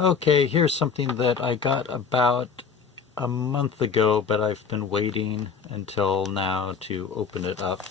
Okay, here's something that I got about a month ago, but I've been waiting until now to open it up.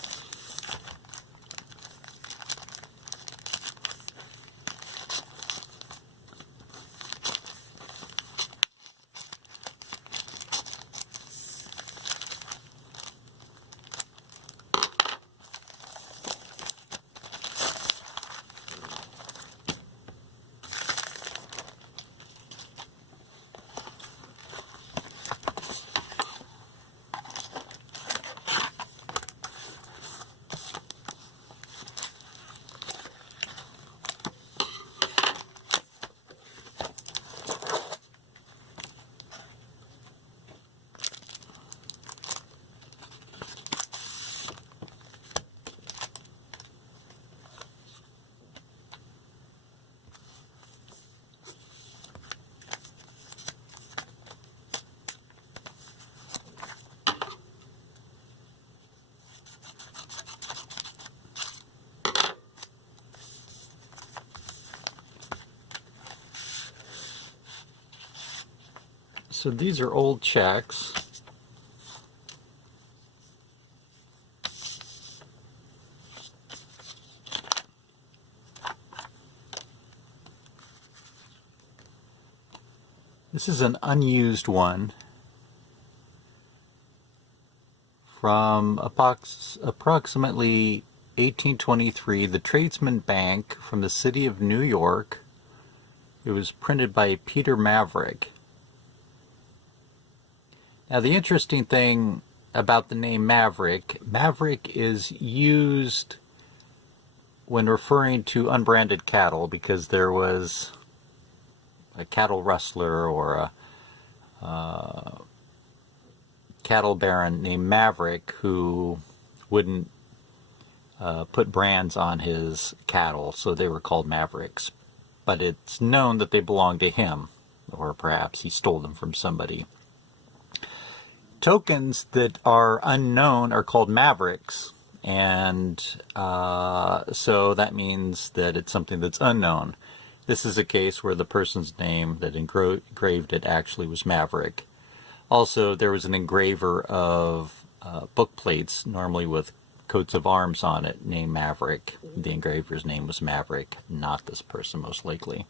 So these are old checks. This is an unused one from approximately 1823, the Tradesman Bank from the city of New York. It was printed by Peter Maverick. Now the interesting thing about the name Maverick, Maverick is used when referring to unbranded cattle because there was a cattle rustler or a cattle baron named Maverick who wouldn't put brands on his cattle, so they were called Mavericks. But it's known that they belonged to him, or perhaps he stole them from somebody. Tokens that are unknown are called Mavericks, and so that means that it's something that's unknown. This is a case where the person's name that engraved it actually was Maverick. Also, there was an engraver of book plates, normally with coats of arms on it, named Maverick. The engraver's name was Maverick, not this person most likely.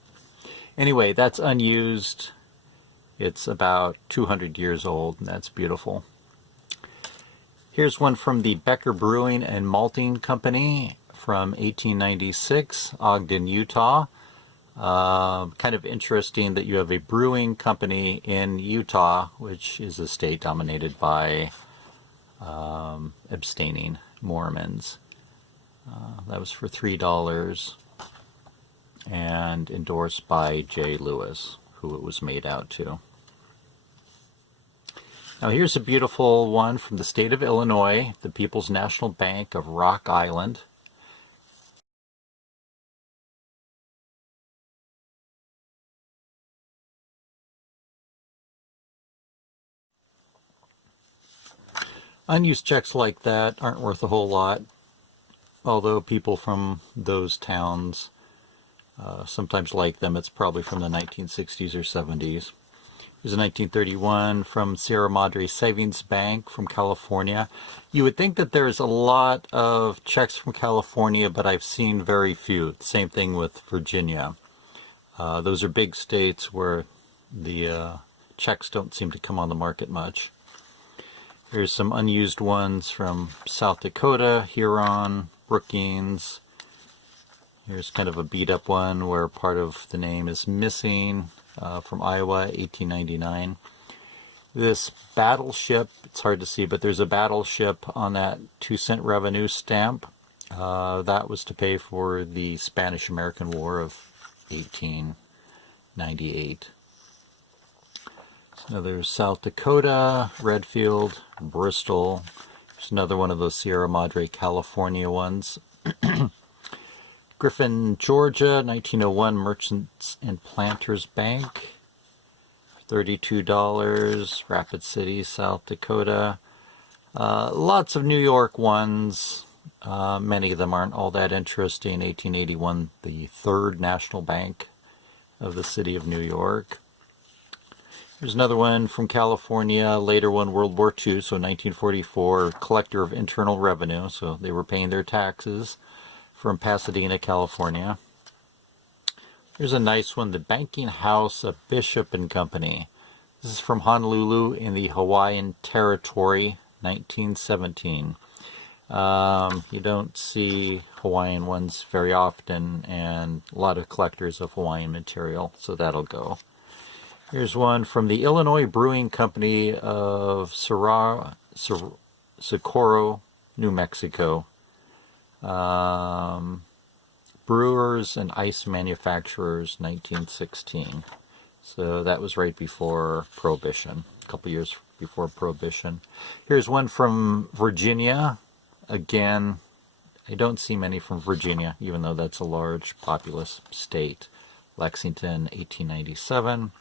Anyway, that's unused. It's about 200 years old, and that's beautiful. Here's one from the Becker Brewing and Malting Company from 1896, Ogden, Utah. Kind of interesting that you have a brewing company in Utah, which is a state dominated by abstaining Mormons. That was for $3 and endorsed by J. Lewis, who it was made out to. Now here's a beautiful one from the state of Illinois, the People's National Bank of Rock Island. Unused checks like that aren't worth a whole lot, although people from those towns sometimes like them. It's probably from the 1960s or 70s. Here's a 1931 from Sierra Madre Savings Bank from California. You would think that there's a lot of checks from California, but I've seen very few. Same thing with Virginia. Those are big states where the checks don't seem to come on the market much. Here's some unused ones from South Dakota, Huron, Brookings. Here's kind of a beat up one where part of the name is missing, from Iowa, 1899. This battleship, it's hard to see, but there's a battleship on that 2-cent revenue stamp. That was to pay for the Spanish-American War of 1898. Another South Dakota, Redfield, Bristol. There's another one of those Sierra Madre, California ones. Griffin, Georgia, 1901 Merchants and Planters Bank. $32. Rapid City, South Dakota. Lots of New York ones. Many of them aren't all that interesting. 1881, the Third National Bank. of the city of New York. Here's another one from California, later one, World War II, so 1944, collector of internal revenue, so they were paying their taxes, from Pasadena, California. Here's a nice one, the banking house of Bishop and Company. This is from Honolulu in the Hawaiian Territory, 1917. You don't see Hawaiian ones very often, and a lot of collectors of Hawaiian material, so that'll go. Here's one from the Illinois Brewing Company of Socorro, New Mexico. Brewers and ice manufacturers, 1916. So that was right before Prohibition, a couple years before Prohibition. Here's one from Virginia. Again, I don't see many from Virginia, even though that's a large, populous state. Lexington, 1897.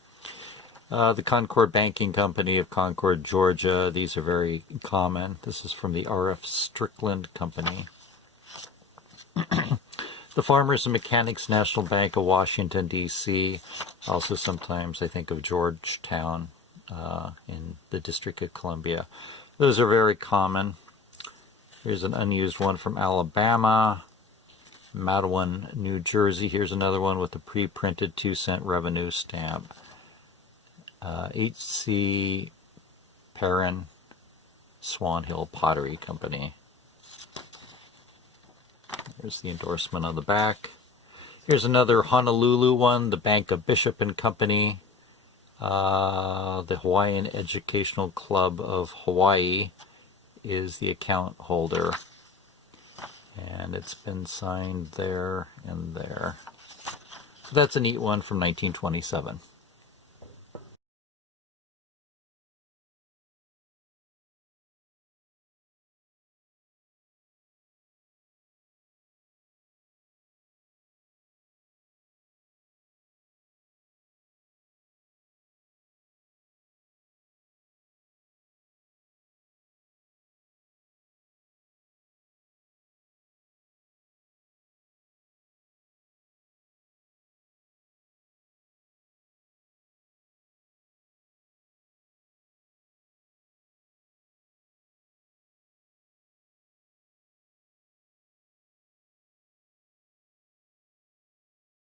The Concord Banking Company of Concord, Georgia. These are very common. This is from the R.F. Strickland Company. The Farmers and Mechanics National Bank of Washington, D.C. Also sometimes I think of Georgetown in the District of Columbia. Those are very common. Here's an unused one from Alabama. Matawan, New Jersey. Here's another one with a pre-printed 2-cent revenue stamp. H.C. Perrin, Swan Hill Pottery Company. There's the endorsement on the back. Here's another Honolulu one, the Bank of Bishop and Company. The Hawaiian Educational Club of Hawaii is the account holder. And it's been signed there and there. So that's a neat one from 1927.